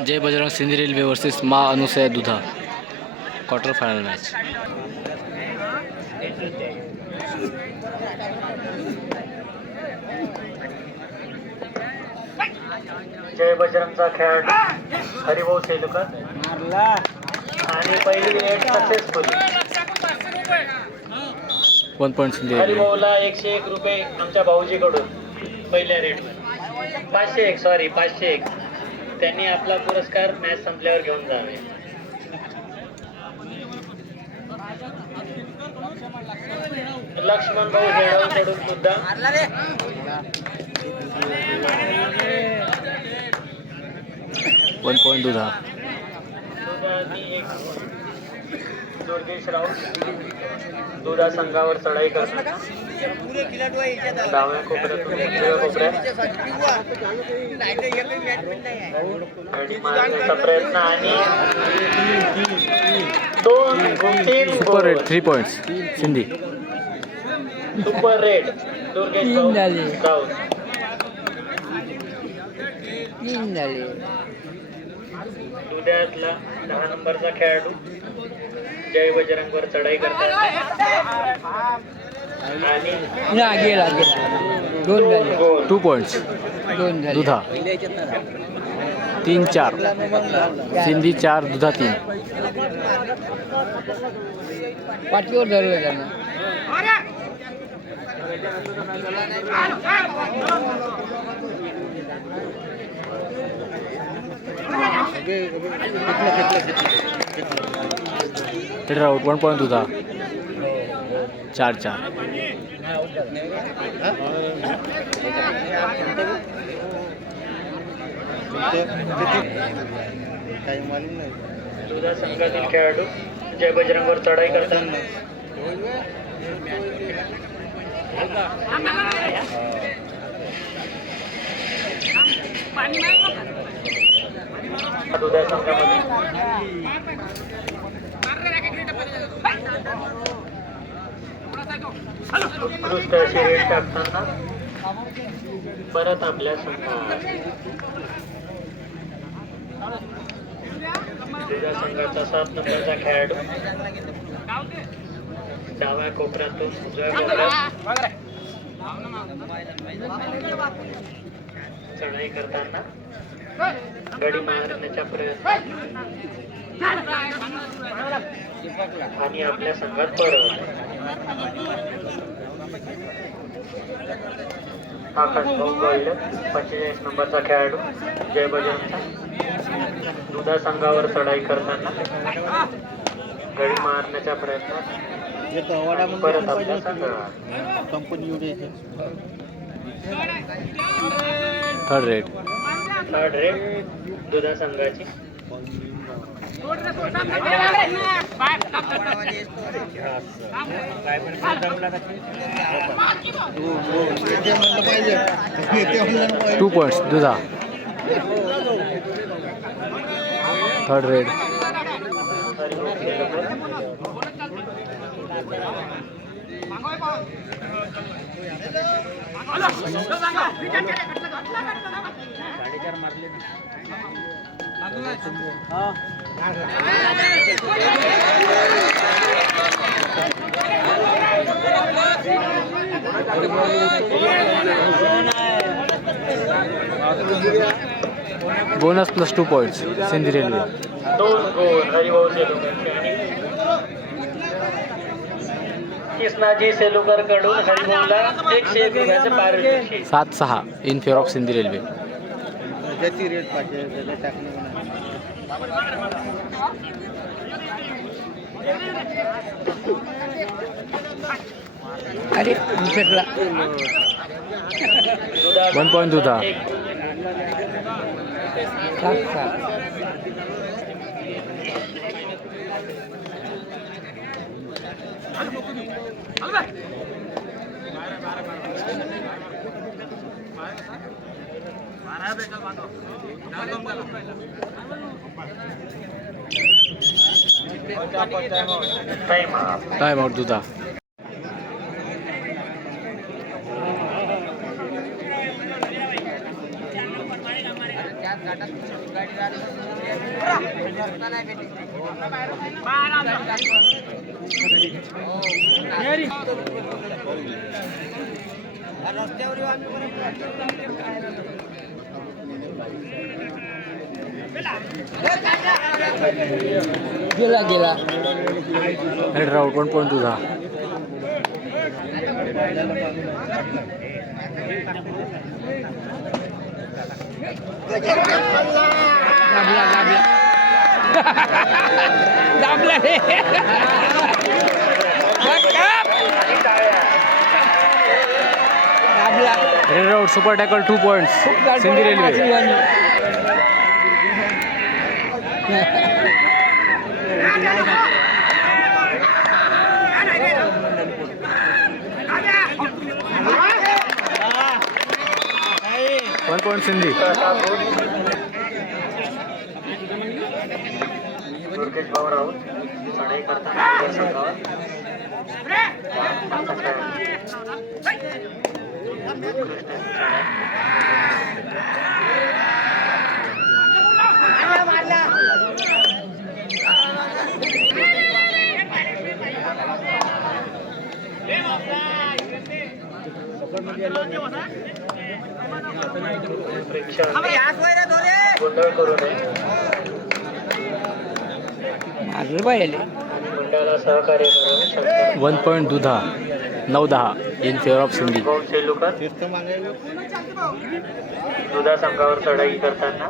जय Bajrang Sindhi railway versus Ma Anusaya Dudha quarter final match. Jai बजरंगचा खेळाडू हरिभाऊ सेलुकर आणि पहिली raid successful. 1 point Sindhi railway. हरिभाऊला 101 रुपये आमच्या भाऊजीकडून पहिल्या रेड 501 त्यांनी आपला पुरस्कार मॅच संपल्यावर घेऊन जावे. लक्ष्मण भाऊ हेळावकडून सुद्धा 1 पॉईंट दुधा. दुर्गेश राऊत दुधा संघावर चढाई करतात. डाव्या कोपऱ्यातून उजव्या कोपऱ्यात आणि मारण्याचा प्रयत्न आणि 2-3 super raid 3 points Sindhi. Super raid Durgesh Raut. दुधातला 10 नंबरचा खेळाडू जय बजरंगवर चढाई करतात आणि 2 पॉईंट्स दुधा. 3-4 सिंधी 4 दुधा 3. पाठीवर धरलं त्यांना. आउट 1 पॉईंट दुधा. 4-4. दुधा संघातील खेळाडू जय बजरंगवर चढाई करताना दुधा संघामध्ये उत्कृष्ट अशी रेड टाकताना परत आपल्या संघात दुधा संघाचा 7 नंबरचा खेळाडू डाव्या कोपऱ्यातून उजव्या कोपऱ्यात चढाई करताना गडी मारण्याच्या प्रयत्न आणि आपल्या संघात परत. आकाश भाऊ गोल्ड 45 नंबरचा खेळाडू जय बजरंगचा दुधा संघावर चढाई करताना गडी मारण्याच्या प्रयत्नात परत आपल्या संघात. थर्ड रेड दुधा संघाची टू पॉईंट्स दुधा. Third red. Bonus plus 2 points Sindhi railway. 2 गोल हरिभाऊ सेलुकर आणि कृष्णाजी सेलुकर कडून हरिभाऊला 101 रुपयाचे पारितोषिक. 7-6 in fair of Sindhi railway. ज्याची रेट पाहिजे त्याला टाकणं. अरे 1 पॉईंट दुधा. 7-7. टाइम आउट दुधा. गेला गेला रेड आउट 1 पॉईंट दुधा. दाबला दाबला दाबला रे दाबला. Red out super tackle 2 points Sindhi railway. One point Sindhi. Durgesh Bhaurao चढाई करताना संघावर गोंधळ करू नये. मारलं पाहिजे. मंडळाला सहकार्य करून 1 पॉईंट दुधा 9-10 in favour of Sindhi. Selukar दुधा संघावर चढाई करताना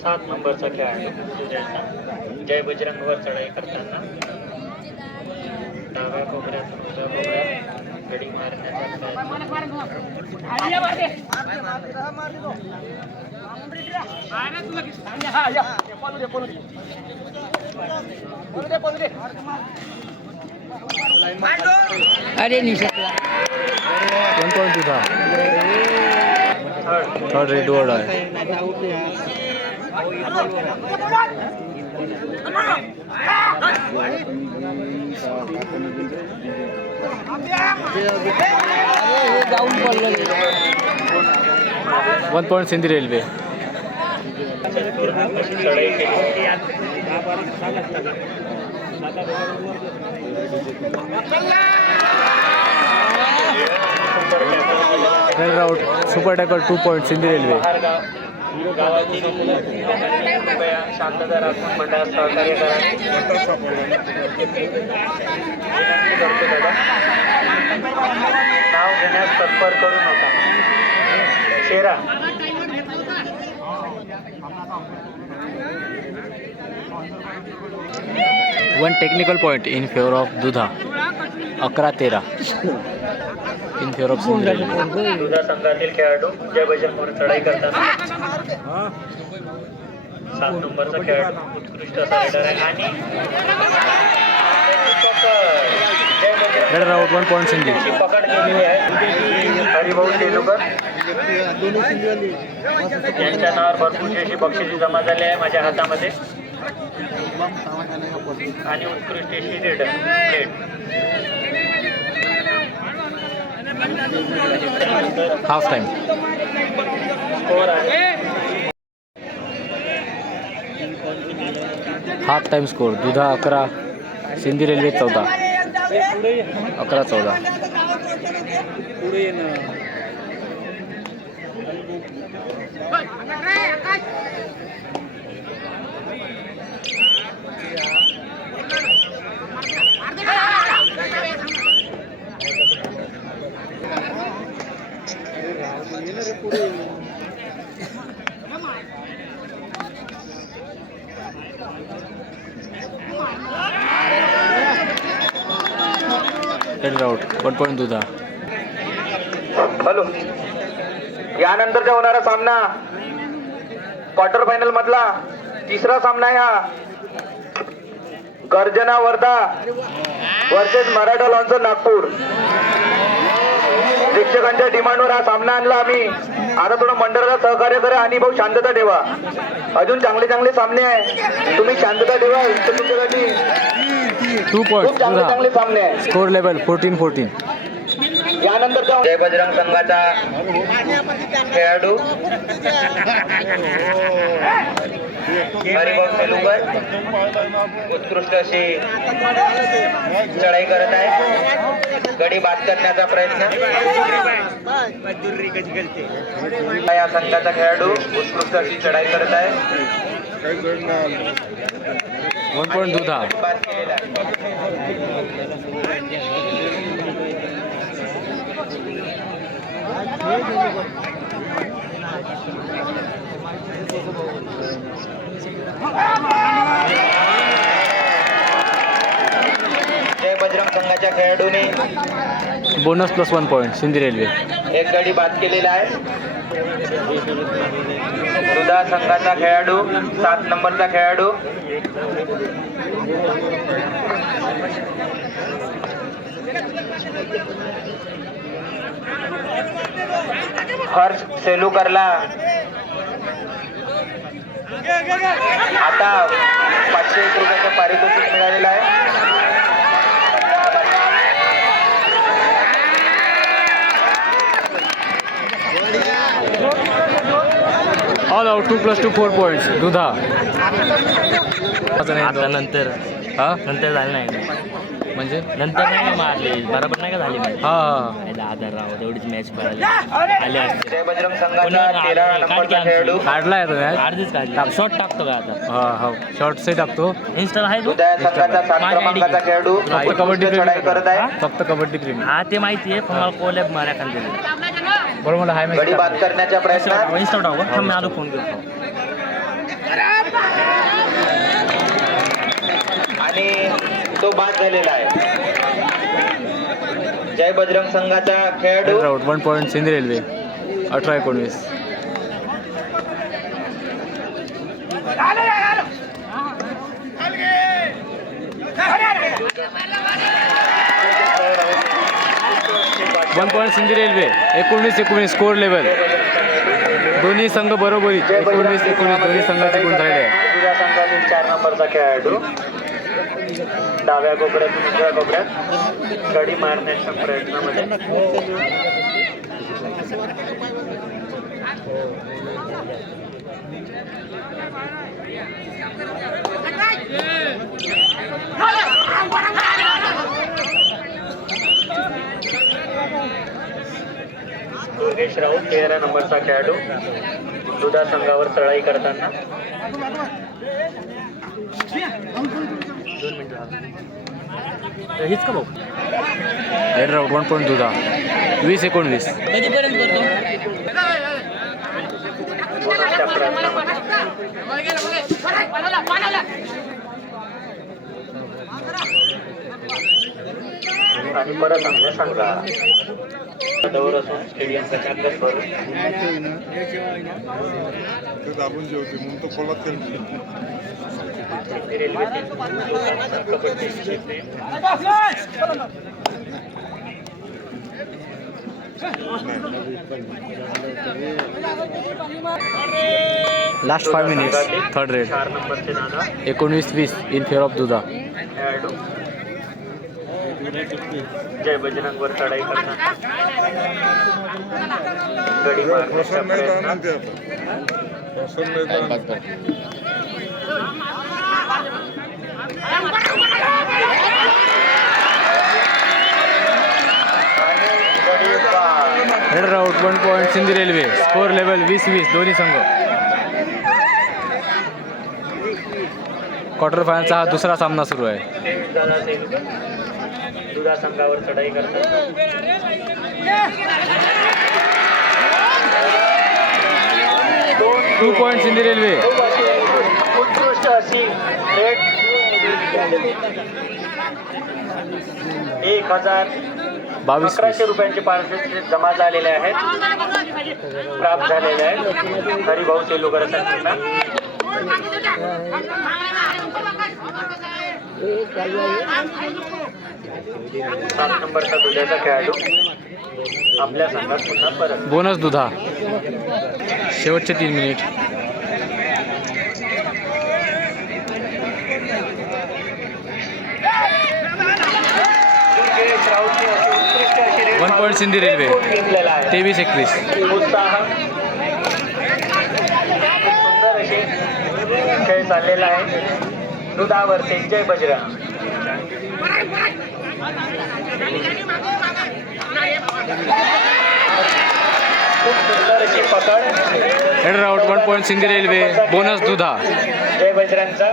सात नंबरचा खेळाडू जय बजरंगवर चढाई करताना डाव्या कोपऱ्यातून उजव्या कोपऱ्यात गडी मारण्याचा अरे निषेधला 1 पॉईंट दुधा. थर्ड रेड वर्ड आहे. हे जाऊन पडलं. 1 पॉईंट सिंधी रेल्वे. चढाई केली. Red out super tackle 2 point Sindhi railway. गावातील कृपया शांतता राखून मंडळात सहकार्य करा. विनंती करतो दादा. नाव घेण्यास तत्पर करू नका. शेरा one technical point in favour of दुधा 11-13 in favour of Sindhi railway. दुधा संघातील खेळाडू जय बजरंगवर चढाई करताना 7 नंबरचा खेळाडू उत्कृष्ट असा रायडर आहे आणि Jai raid out 1 point Sindhi. Bajrang पकड केलेली आहे. हरिभाऊ सेलुकर यांच्या नावावर भरपूरशी अशी बक्षिसी जमा झाली आहे माझ्या हातामध्ये आणि उत्कृष्ट अशी red plate. Half time. Score आहे हाफ टाइम स्कोर दुधा 11 Sindhi railway 14. 11-14. Red out 1 point दुधा. हॅलो. यानंतरचा होणारा सामना क्वार्टर फायनल मधला तिसरा सामना आहे हा. गर्जना वर्धा वर्सेस मराठा लॉन्सर नागपूर. प्रेक्षकांच्या डिमांडवर हा सामना आणला आम्ही. आता थोडं मंडळाला सहकार्य करा आणि भाऊ शांतता ठेवा. अजून चांगले चांगले सामने आहे. तुम्ही शांतता ठेवा. तर तुमच्यासाठी 2 खूप पॉईंट चांगले दुधा. चांगले सामने आहे. Score level 14-14. यानंतरचा जय बजरंग संघाचा खेळाडू हरिभाऊ सेलुकर उत्कृष्ट अशी चढाई करत आहे. गडी बाद करण्याचा प्रयत्न. या संघाचा खेळाडू उत्कृष्ट अशी चढाई करत आहे. 1 पॉईंट दुधा. बाद केलेला आहे. जय बजरंग संघाच्या खेळाडूने bonus plus 1 point Sindhi railway. एक गडी बाद केलेला आहे. दुधा संघाचा खेळाडू 7 नंबरचा खेळाडू हर्ष सेलुकरला आता 501 रुपयाचं पारितोषिक मिळालेलं आहे. ऑल आउट 2 + 2 4 पॉईंट्स दुधा. आता नंतर हा झालं नाही म्हणजे नंतर नाही मारले बरोबर नाही का झाली हा हा. आधार राव तेवढीच मॅच खेळायला आले असते. जय बजरंग संघाचा 13 नंबरचा खेळाडू काढलाय तो मॅच. अर्धीच काढली शॉट टाकतो का आता हा हा शॉर्ट से टाकतो. इन्स्टा आहे दुधा संघाचा 7 क्रमांकाचा खेळाडू फक्त कबड्डी चढाई करत आहे. फक्त कबड्डी प्रेमी. हा ते माहिती आहे पण मला कोलॅब मारा खाली बरोबर मला हाय गडी बाद मॅच. करण्याच्या प्रयत्नात इन्स्टा टाकू थांब मी आलो फोन करतो. आणि तो बाद झालेला आहे. जय बजरंग संघाचा खेळाडू route 1 point Sindhi railway 18-19. One point Sindhi railway 19-19 score level. दोन्ही संघ बरोबरी 19-19 दोन्ही संघाचे गुण झाले आहे. दुधा संघातील 4 नंबरचा खेळाडू डाव्या कोपऱ्यातून उजव्या कोपऱ्यात गडी मारण्याच्या प्रयत्नामध्ये दुर्गेश राऊत 13 नंबरचा खेळाडू दुधा संघावर चढाई करताना. 2 मिनिटं हीच का भाऊ हेड राऊट 1 पॉईंट दुधा 20-19. कधीपर्यंत करतो बोनसच्या प्रयत्नामध्ये आणि परत आमच्या संघा दौर असून स्टेडियमचा कॅम्पस भरून दाबून जेवते म्हणून तो खोलात रेल्वे कबड्डी क्षेत्र लास्ट 5 मिनिट्स थर्ड रेड 4 नंबरचे दादा 19-20 इन फेअर ऑफ दुधा. खेळाडू जय बजरंगवर चढाई करताना गडी मारण्याच्या प्रसन्न नाही प्रयत्नात जाणार ते आता प्रसन्न नाही जाणार. आणि गडी बाद. Head route 1 point Sindhi railway. Score level 20-20 दोन्ही संघ. क्वार्टर फायनलचा हा दुसरा सामना सुरू आहे. 23 दादा सेलुकर दुधा संघावर चढाई करतात. 2 पॉईंट सिंधी रेल्वे. उत्कृष्ट अशी रेट 1100 रुपयांचे पार्सल जमा झालेले आहेत, प्राप्त झालेले आहेत हरिभाऊ सेलुकर संघटना. 7 नंबरचा दुधाचा खेळाडू आपल्या संघात पुन्हा परत. बोनस दुधा शेवटचे 3 मिनिट. दुर्गेश राऊतने अशी उत्कृष्ट अशी रेड 1 पॉईंट सिंधी रेल्वे घेतलेला आहे. 23-21. उत्साह सुंदर असे खेळ चाललेला आहे. दुधावरचे जय बजरंग. खूप सुंदर अशी पकड. Head out 1 point Sindhi railway bonus दुधा. जय बजरंगचा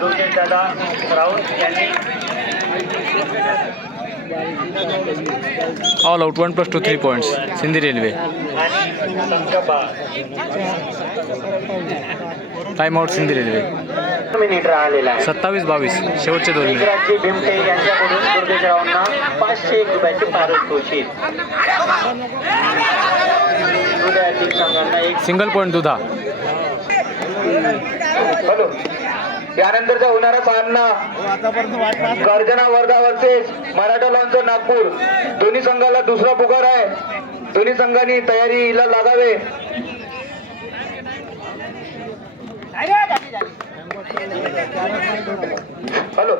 दुर्गेश दादा राऊत यांनी all out 1+2 3 points Sindhi railway. आणि संघ बाद. Time out Sindhi railway. Minute राहिलेला आहे. 27-22 शेवटचे 2 मिनिट. विक्रांतजी भीमटे यांच्याकडून दुर्गेशरावांना 501 रुपयाचे पारितोषिक. हृदयातील संघांना एक सिंगल पॉईंट दुधा. हॅलो यानंतरचा होणारा सामना गर्जना वर्धा वर्सेस मराठा लॉन्च नागपूर. दोन्ही संघाला दुसरा पुकार आहे. दोन्ही संघांनी तयारीला लागावे. हॅलो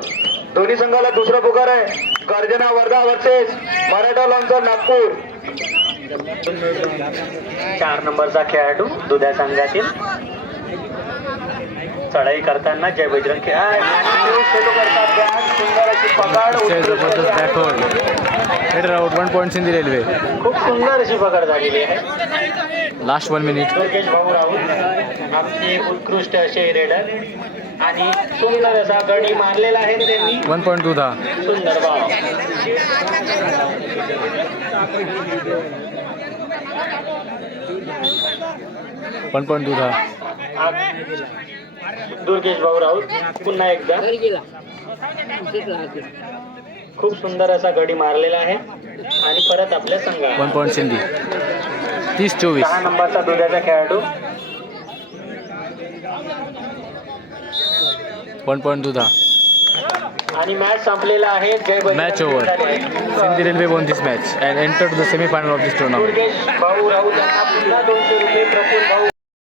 दोन्ही संघाला दुसरा पुकार आहे. गर्जना वर्धा वर्सेस मराठा लॉन्च नागपूर. 4 नंबरचा खेळाडू दुधा संघातील चढाई करताना जय बजरंग सुंदर अशी पकड. जबरदस्त backward. Head out 1 point Sindhi railway. खूप सुंदर अशी पकड झालेली आहे. Last 1 minute. दुर्गेश भाऊ राऊत आमचे उत्कृष्ट असे रेडर आणि सुंदर असा गडी मारलेला आहे त्यांनी. 1 पॉईंट दुधा. सुंदर भाव. वन पॉईंट दुधा. दुर्गेश भाऊ राऊत पुन्हा एकदा घरी गेला इथेच राहते. खूप सुंदर असा गडी मारलेला आहे आणि परत आपल्या संघात 1 पॉईंट सिंधी. 30-24. 6 नंबरचा दुधाचा खेळाडू 1 पॉईंट दुधा. आणि मॅच संपलेला आहे. Jai Bajrang match over. Sindhi railway won this match and entered to the semi final of this tournament. Durgesh भाऊ राऊत यांना पुन्हा 200 रुपये प्रफुल्ल भाऊ